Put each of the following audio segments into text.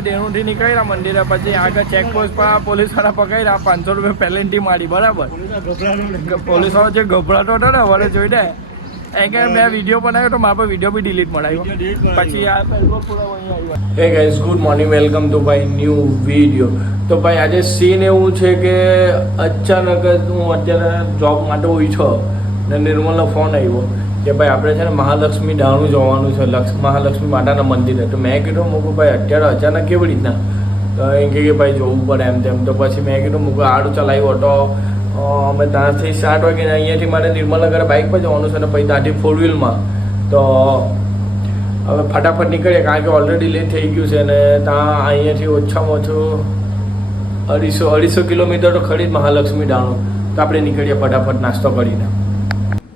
મહાલક્ષ્મી દેણુથી નીકળ્યા મંદિરે, પછી આગળ ચેકપોસ્ટ પર પોલીસવાળા પકડ્યા, 500 રૂપિયા પેનલ્ટી મારી. બરાબર, પોલીસવાળો જે ગભરાતો હતો ને વડે જોઈને કે મેં વિડીયો બનાવ્યો તો મારા પર વિડીયો બી ડિલીટ મરાયો. પછી આ પહેલો પૂરો અહીં આવ્યો. Hey guys, good morning, welcome to ભાઈ ન્યૂ વિડીયો. તો ભાઈ આજે સીન એવું છે કે અચાનક હું અત્યારે જોબ માટે હોય છો ને નિર્મલનો ફોન આવ્યો કે ભાઈ આપણે છે ને મહાલક્ષ્મી ડાણું જવાનું છે, મહાલક્ષ્મી માતાના મંદિરે. તો મેં કીધું મૂકું ભાઈ અત્યારે અચાનક કેવી રીતના, તો એમ કે ભાઈ જોવું પડે એમ તેમ. તો પછી મેં કીધું મૂકું આડું ચલાવ્યો હતો. અમે ત્યાંથી 7 વાગે અહીંયાથી મારે નિર્મલનગર બાઇક પર જવાનું છે ને પછી ત્યાંથી 4 વ્હીલમાં. તો હવે ફટાફટ નીકળીએ કારણ કે ઓલરેડી લેટ થઈ ગયું છે ને ત્યાં અહીંયાથી ઓછામાં ઓછું 250 કિલોમીટર તો ખરી જ મહાલક્ષ્મી ડાણું. તો આપણે નીકળીએ ફટાફટ નાસ્તો કરીને.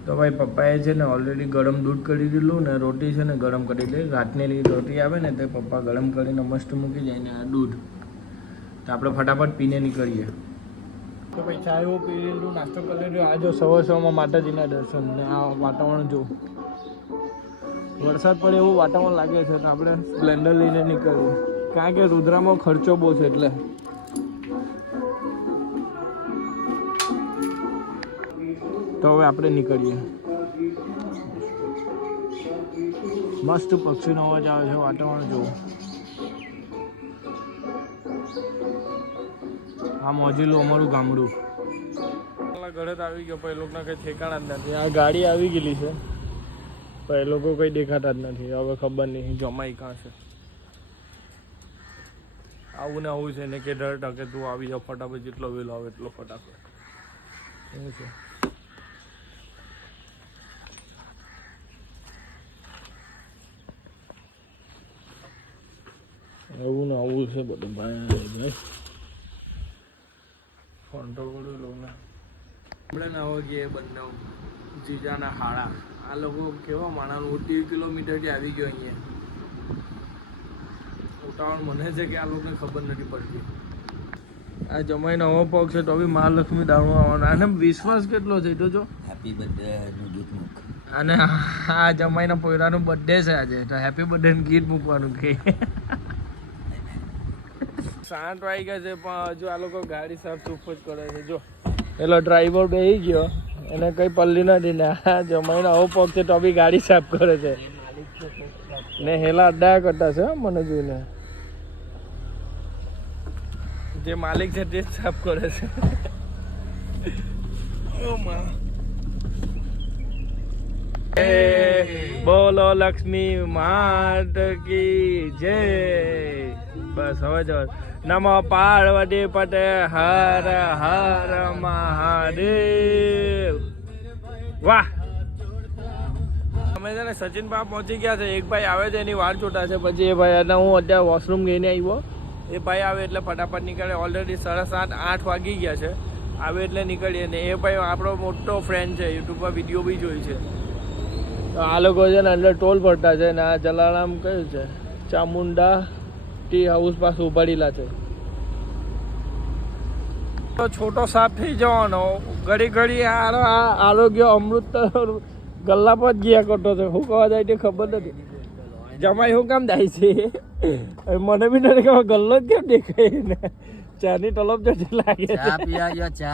તો ભાઈ પપ્પાએ છે ને ઓલરેડી ગરમ દૂધ કરી દીધું ને રોટી છે ને ગરમ કરી દે. રાતની રોટી આવે ને તે પપ્પા ગરમ કરીને મસ્ત મૂકી જાય ને આ દૂધ. તો આપણે ફટાફટ પીને નીકળીએ. તો ભાઈ ચા એવું પી લીધું, નાસ્તો કરી લીધો. આ જો સવારમાં માતાજીના દર્શન ને આ વાતાવરણ જો વરસાદ પડે એવું વાતાવરણ લાગે છે. તો આપણે સ્પ્લેન્ડર લઈને નીકળીએ કારણ કે રુદ્રામાં ખર્ચો બહુ છે એટલે. તો હવે આપણે નીકળીએ. મસ્ત પક્ષીનો અવાજ આવે છે, વાતાવરણ જોવું. આ મોજીલું અમારું ગામડું. ઘરે તો આવી ગયો પણ એ લોકોના કંઈ ઠેકાણા જ નથી. આ ગાડી આવી ગયેલી છે પણ એ લોકો કંઈ દેખાતા જ નથી. હવે ખબર નહીં જમાઈ કાં છે. આવું ને આવું છે ને કે ડર ટકે તું આવી જાવ ફટાફટ, જેટલો વહેલો આવે એટલો ફટાફટ. એવું છે. આવું ને આવું છે બધું ભાઈ. ફોન તો કરું લો ને આપણે ના હોય કે બંને જીજાના હાડા. આ લોકો કેવા માણસ 30 કિલોમીટરથી આવી ગયો અહીંયા. ઉતાવળ મને છે કે આ લોકોને ખબર નથી પડતી. આ જમાઈ નવો પગ છે તો બી મહાલક્ષ્મી ડાણું આવવાનું. આને વિશ્વાસ કેટલો છે તો જો. હેપી બર્થડે નું ગીત મૂક. અને આ જમાઈના પોયરાનું બર્થડે છે આજે તો હેપી બર્થડે નું ગીત મૂકવાનું કે 7 વાગી ગયા છે પણ હજુ આ લોકો ગાડી સાફ સૂફ જ કરે છે. જો પેલો ડ્રાઈવર બેસી ગયો એને કઈ પલ્લી નથી ને આ જમાઈને આવો પગ છે તો બી ગાડી સાફ કરે છે ને હેલા અડ્ડા કરતા છે મને જોઈને. જે માલિક છે તે જ સાફ કરે છે. બોલો લક્ષ્મી માત કી જય. બસ હવે જો નમો પાર્વતી પતે હર હર મહાદેવ. વાહ. અમે છે ને સચિન બાપ પહોંચી ગયા છે. એક ભાઈ આવે છે એની વાર જોતા છે. પછી એ ભાઈ અને હું અત્યારે વોશરૂમ ગઈને આવ્યો. એ ભાઈ આવે એટલે ફટાફટ નીકળે. ઓલરેડી 7:30 8 વાગી ગયા છે. આવે એટલે નીકળીએ ને એ ભાઈ આપણો મોટો ફ્રેન્ડ છે, યુટ્યુબ પર વિડીયો બી જોઈ છે. તો આ લોકો છે ને અંદર ટોલ ભરતા છે ને આ જલારામ કયું છે ચામુંડા ટી હાઉસ પાસે ઉભાડેલા છે. તો છોટો સાફ થઈ જવાનો. ઘડી ઘડી આરોગ્ય અમૃત ગલ્લા પર જ ગયા કરતો છે. શું કહેવા જાય તે ખબર નથી. જમાઈ શું કામ જાય છે મને બી નથી ખબર. ગલ્લો જ કેમ દેખાય ને ચાની તલબ જતી લાગે છે.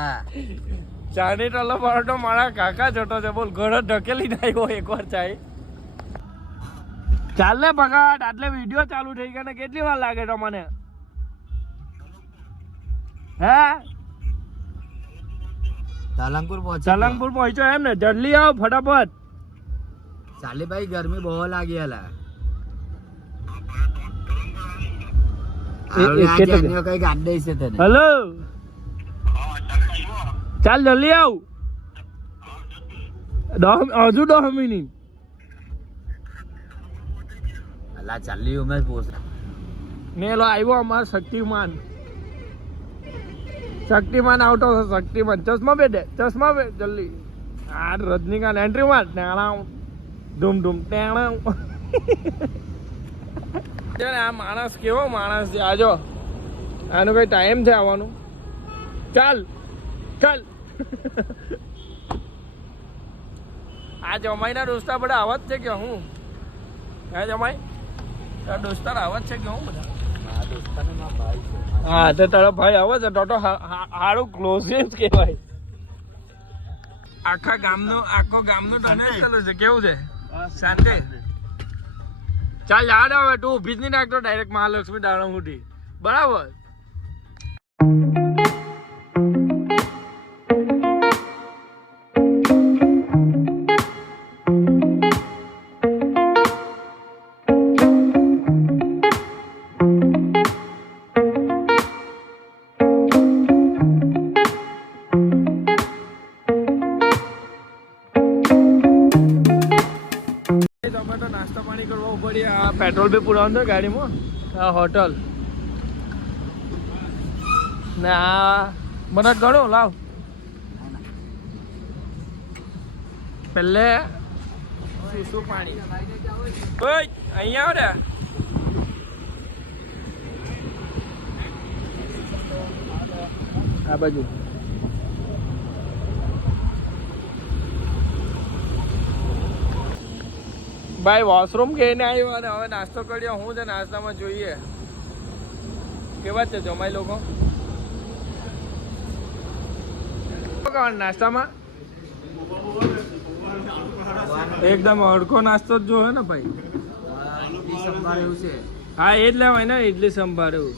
ચાની તલબ વાળો તો મારા કાકા જોતો છે. બોલ ઘર ઢકેલી ના આવ્યો એકવાર ચાય. ચાલ ને ભગત, આટલે વિડીયો ચાલુ થઈ ગયા ને કેટલી વાર લાગે તો મને? હે સાલંગપુર પહોંચ્યો એમ ને? જલ્દી આવ ફટાફટ. ચાલે ભાઈ ગરમી બહુ લાગી હેલા. હેલો ચાલ જલ્દી આવ. હજુ 10 મિનિટ. ચાલી ઉમેર પોસે ને એલો આવ્યો અમારો શક્તિમાન આવતો છે. શક્તિમાન ચશ્મા બે જલ્દી. આ રજનીકાંત એન્ટ્રી માર. ધૂમ ધૂમ આ માણસ કેવો માણસ છે. આજો આનું કઈ ટાઈમ છે આવવાનું. ચાલ આ જમાઈના દોસ્તા બધા આવા જ છે કે હું? હે જમાઈ દોસ્તાર આવા જ છે કે હું બધા? હા તો તારો ભાઈ આવે છે તો હારું ક્લોઝેસ્ટ કહેવાય. આખો ગામનો તને જ ચાલુ છે. કેવું છે? શાંતિ. ચાલ યાદ આવે તું ઊભી જ નહીં નાખતો ડાયરેક્ટ મહાલક્ષ્મી દાણમુઠી. બરાબર. નાસ્તા પાણી કરવા પડી. આ પેટ્રોલ બી પુરાવાનું ગાડીમાં. આ હોટલ ને આ મને ગણો લાવ. પહેલે શું પાણી અહીંયા આવ ને. આ બાજુ ભાઈ વોશરૂમ કહીને આવ્યો અને હવે નાસ્તો કર્યો. હું છે નાસ્તામાં જોઈએ કેવા છે જમાઈ લોકો. નાસ્તામાં એકદમ હડકો નાસ્તો જ જોવે ને ભાઈ. હા એ જ લેવાય ને ઇડલી સંભાર એવું.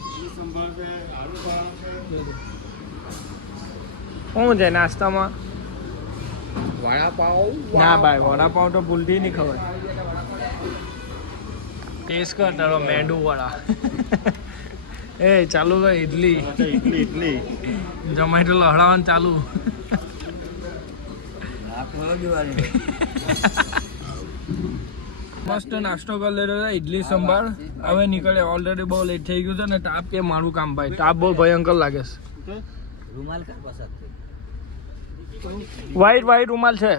શું છે નાસ્તામાં? વડાપાવ. ના ભાઈ વડાપાવ તો ભૂલથી નહીં ખબર. ટેસ્ટ કર તારો મેંદુ વડા. એ ચાલુ કર ઇડલી. ઇડલી ઝોમેટો લહડાવાનું ચાલુ. મસ્ત નાસ્તો કરી લેતો છે ઇડલી સંભાર. હવે નીકળે. ઓલરેડી બહુ લેટ થઈ ગયું છે ને તાપ કે મારું કામ ભાઈ. તાપ બહુ ભયંકર લાગે છે. રૂમાલ કા પસંદ વ્હાઈટ રૂમાલ છે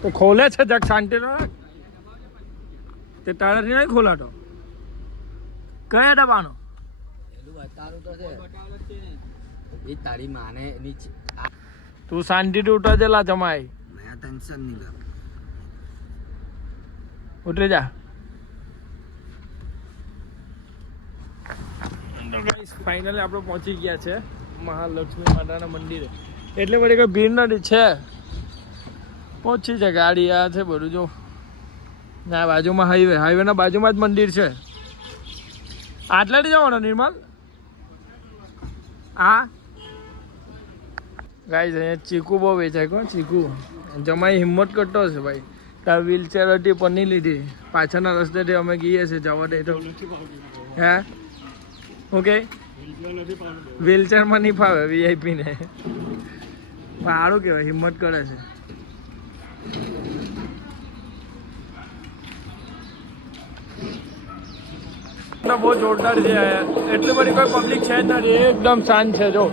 તો ખોલે છે જગ શાંતિ નો. તે તારાથી નહીં ખોલાતો. કયા ડબ્બાનો? તારી માને નીચે તું શાંતિથી ઉઠો જેલા જમાઈ. ટેન્શન નહીં લે. ઉતરી જા. ફાઇનલી આપણે પહોંચી ગયા છે મહાલક્ષ્મી માતાના મંદિરે. એટલે બધી કોઈ ભીડ નથી છે. પહોંચી છે ગાડી આ છે બધું. જો ના બાજુમાં હાઈવેના બાજુમાં જ મંદિર છે. આટલાથી જવાનો નિર્મલ. હા ગાઈસ અહીંયા ચીકુ બહુ વેચાય. કોણ ચીકુ? જમાઈ હિંમત કરતો હશે ભાઈ. તાર વ્હીલચેર હતી પણ નહીં લીધી. પાછળના રસ્તેથી અમે ગઈએ છીએ જવા દે તો. હે ઓકે વ્હીલચેરમાં નહીં ફાવે વીઆઈપી ને. સારું કહેવાય હિંમત કરે છે. બહુ જોરદાર છે. એટલી બધી કોઈ પબ્લિક છે જ નથી. એકદમ શાંત છે. જો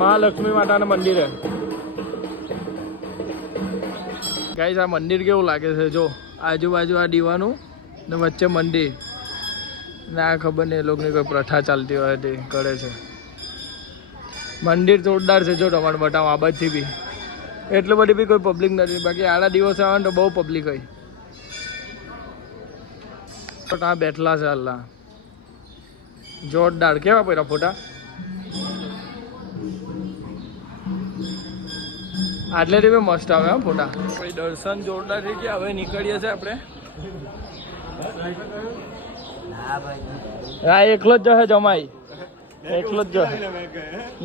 મહાલક્ષ્મી માતાના મંદિરે ગાઈસ આ મંદિર કેવું લાગે છે. જો આજુબાજુ આ દીવાનું ને વચ્ચે મંદિર. ના ખબર નહીં એ લોકોની કોઈ પ્રથા ચાલતી હોય તે કરે છે. મંદિર જોરદાર છે. જો તમારે બતાવો આ બાજુથી બી એટલી બધી બી કોઈ પબ્લિક નથી. બાકી આડા દિવસે આવે ને તો બહુ પબ્લિક હોય. ત્યાં બેઠલા છે અલ્લા જોરદાર. કેવા પડ્યા ફોટા? આટલેથી બી મસ્ત આવે હા ફોટા. દર્શન જોરદાર થઈ ગયા. હવે નીકળીએ છીએ આપણે. હા એકલો જ જશે જમાઈ. એકલો જ જશે.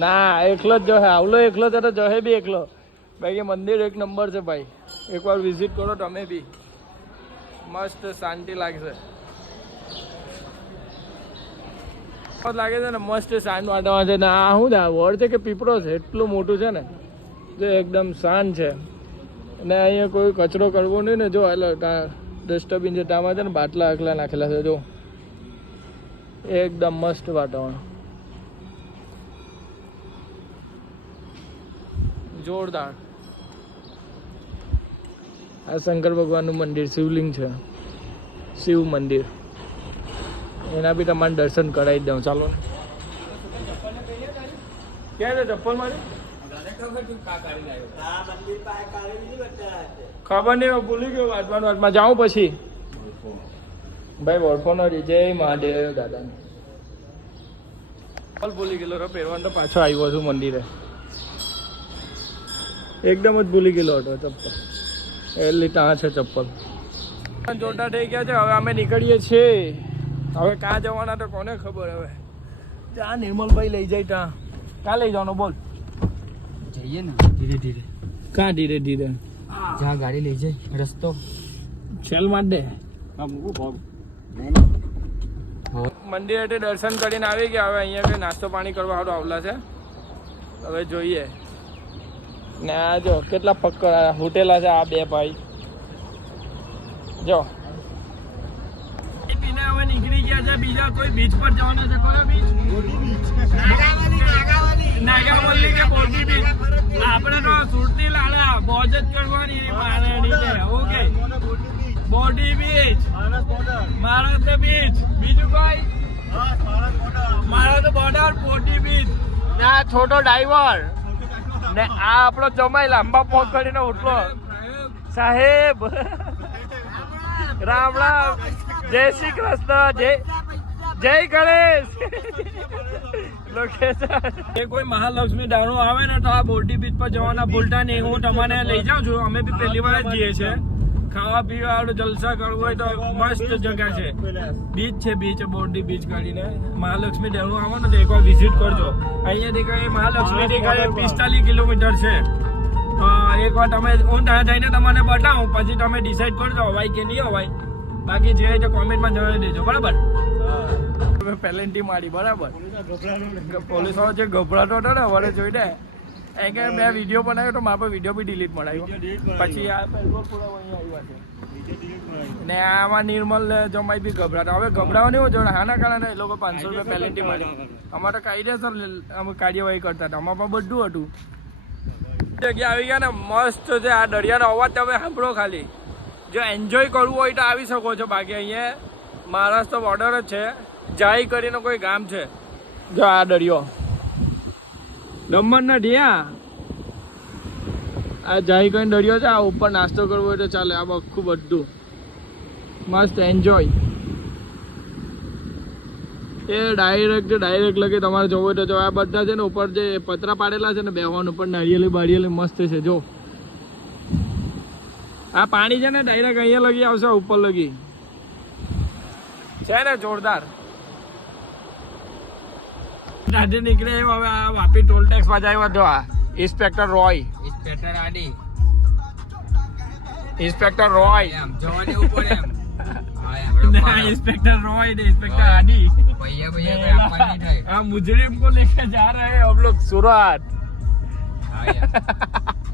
ના એકલો જ જશે. આવલો એકલો છે તો જશે બી એકલો. બાકી મંદિર એક નંબર છે ભાઈ. એકવાર વિઝિટ કરો તમે બી. મસ્ત શાંતિ લાગશે. લાગે છે ને મસ્ત શાંત વાતાવરણ છે ને. આ શું છે? વડ છે કે પીપળો છે? એટલું મોટું છે ને જે એકદમ શાંત છે. અને અહીંયા કોઈ કચરો કરવો નહીં ને. જો એટલે ડસ્ટબિન છે ત્યાંમાં છે ને બાટલા આટલા નાખેલા છે. જો એકદમ મસ્ત વાતાવરણ જોરદાર. આ શંકર ભગવાનનું મંદિર શિવલિંગ છે. શિવ મંદિર. એના બી તમારે દર્શન કરાવી દઉં. ચાલો ક્યાં છે ચપ્પલ મારી? ખબર નહીં ભૂલી ગયો વાંચવાનું. વાંચમાં જાઉં પછી ભાઈ વળફો નો જય મહાદેવ દાદા ભૂલી ગયેલો પહેરવાનો તો પાછો આવ્યો છું મંદિરે એકદમ જ ભૂલી ગયેલો હતો ચપ્પલ એટલી ત્યાં છે ચપ્પલ જોટા થઈ ગયા છે હવે અમે નીકળીએ છીએ હવે ક્યાં જવાના તો કોને ખબર હવે ત્યાં નિર્મલભાઈ લઈ જાય ક્યાં લઈ જવાનો બોલ જઈએ ને ધીરે ધીરે ક્યાં ધીરે ધીરે જ્યાં ગાડી લઈ જાય રસ્તો છેલ માર દે મંદિરે દર્શન કરીને આવી ગયા હવે અહીંયા કઈ નાસ્તો પાણી કરવા સારું આવલા છે હવે જોઈએ ને આ જો કેટલા પક્કડ હોટેલા છે આ બે ભાઈ જો હવે નીકળી ગયા છે બીજા કોઈ બીચ પર જવાનો છે કોનો બીચ નાગાવલી કે બોડી બીચ આપણે તો સુરતી લાડા મોજ જ કરવાની મારણી છે okay body beach Maharashtra beach બીજું કોઈ મહારાષ્ટ્ર બોર્ડર બોડી બીચ ને આ છોટો ડ્રાઈવર ને આ આપણો જમાઈ લાંબા પોક કરીને ઉઠલો સાહેબ રામ રામ જય શ્રી કૃષ્ણ જય ગણેશ એ કોઈ મહાલક્ષ્મી દાણો આવે ને તો આ બોરડી બીચ પર જવાના ભૂલતા નહીં હું તમને લઈ જાઉં છું અમે બી પહેલી વાર જ જઈએ છીએ ખાવા પીવા જલસા કરવું હોય તો મસ્ત જગ્યા છે બીચ છે બીચ બોરડી બીચ કરીને મહાલક્ષ્મી દાણો આવો ને તો એકવાર વિઝિટ કરજો અહીંયાથી કઈ મહાલક્ષ્મી થી કઈ 45 કિલોમીટર છે એકવાર તમે હું ત્યાં જઈને તમને બતાવું પછી તમે ડિસાઈડ કરજો હવાય કે નહીં હવાય બાકી જે તો કોમેન્ટમાં જણાવી દેજો બરાબર પેલેન્ટી મારી બરાબર પોલીસ વાળો જે ગભરાતો હતો ને વડે જોઈને એ કે મેં વિડીયો બનાવ્યો તો મારા પર વિડીયો બી ડિલીટ મરાયો પછી આ પહેલો પૂરો અહીંયા આવ્યા છે ને આમાં નિર્મલ જમાઈ બી ગભરાતા હવે ગભરાવા નહીં હોય હાના કારણે એ લોકો 500 રૂપિયા પેલેન્ટી મારી અમારે કાયદેસર અમે કાર્યવાહી કરતા હતા અમારા પર બધું હતું જગ્યા આવી ગયા ને મસ્ત છે આ દરિયાનો અવાજ તમે સાંભળો ખાલી જો એન્જોય કરવું હોય તો આવી શકો છો બાકી અહીંયા મહારાષ્ટ્ર બોર્ડર જ છે જાય કરીને કોઈ ગામ છે જો આ દરિયો દમણ નથી આ જાય કરીને દરિયો છે આ ઉપર નાસ્તો કરવો હોય તો ચાલે આ આખું બધું મસ્ત એન્જોય એ ડાયરેક્ટ લગે તમારે જોવું હોય તો જો આ બધા છે ને ઉપર જે પતરા પાડેલા છે ને બેહવાનું ઉપર નારિયેલી બારિયેલી મસ્ત છે જો આ પાણી છે ને ડાયરેક્ટ અહીંયા લગી આવશે ઉપર લગી છે ને જોરદાર આજે નીકળે એમ હવે આ વાપી ટોલ ટેક્સ માં જાય તો આ ઇન્સ્પેક્ટર રોય ઇન્સ્પેક્ટર રોય એમ જવા દેવું પડે એમ इंस्पेक्टर रॉय ने इंस्पेक्टर आदि भैया भैया कोई आपका नहीं था हम मुजरिम को लेकर जा रहे हैं हम लोग सूरत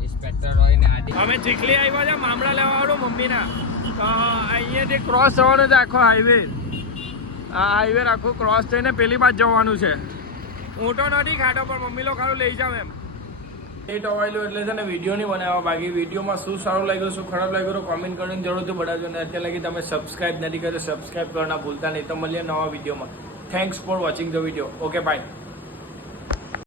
इंस्पेक्टर रॉय ने आदि અમે ચીખલી આવ્યા છે મામલા લેવા વાળો મમ્મીના તો અહીંયાથી ક્રોસ જવાનું છે આખો હાઈવે આ હાઈવે આખું ક્રોસ થઈને પેલી બાજુ જવાનું છે હું તો નથી ખાતો પણ મમ્મી લોકો ખાલું લઈ જાવ એમ લેટ અવાયેલું એટલે છે ને વિડીયો નહીં બનાવવા બાકી વિડીયોમાં શું સારું લાગ્યું શું ખરાબ લાગ્યું તો કોમેન્ટ કરીને જરૂરથી બતાવજો ને અત્યારે લગી તમે સબસ્ક્રાઈબ નથી કર્યો સબસ્ક્રાઈબ કરવાના ભૂલતા નહીં તો મળીએ નવા વિડીયોમાં thanks for watching the video okay bye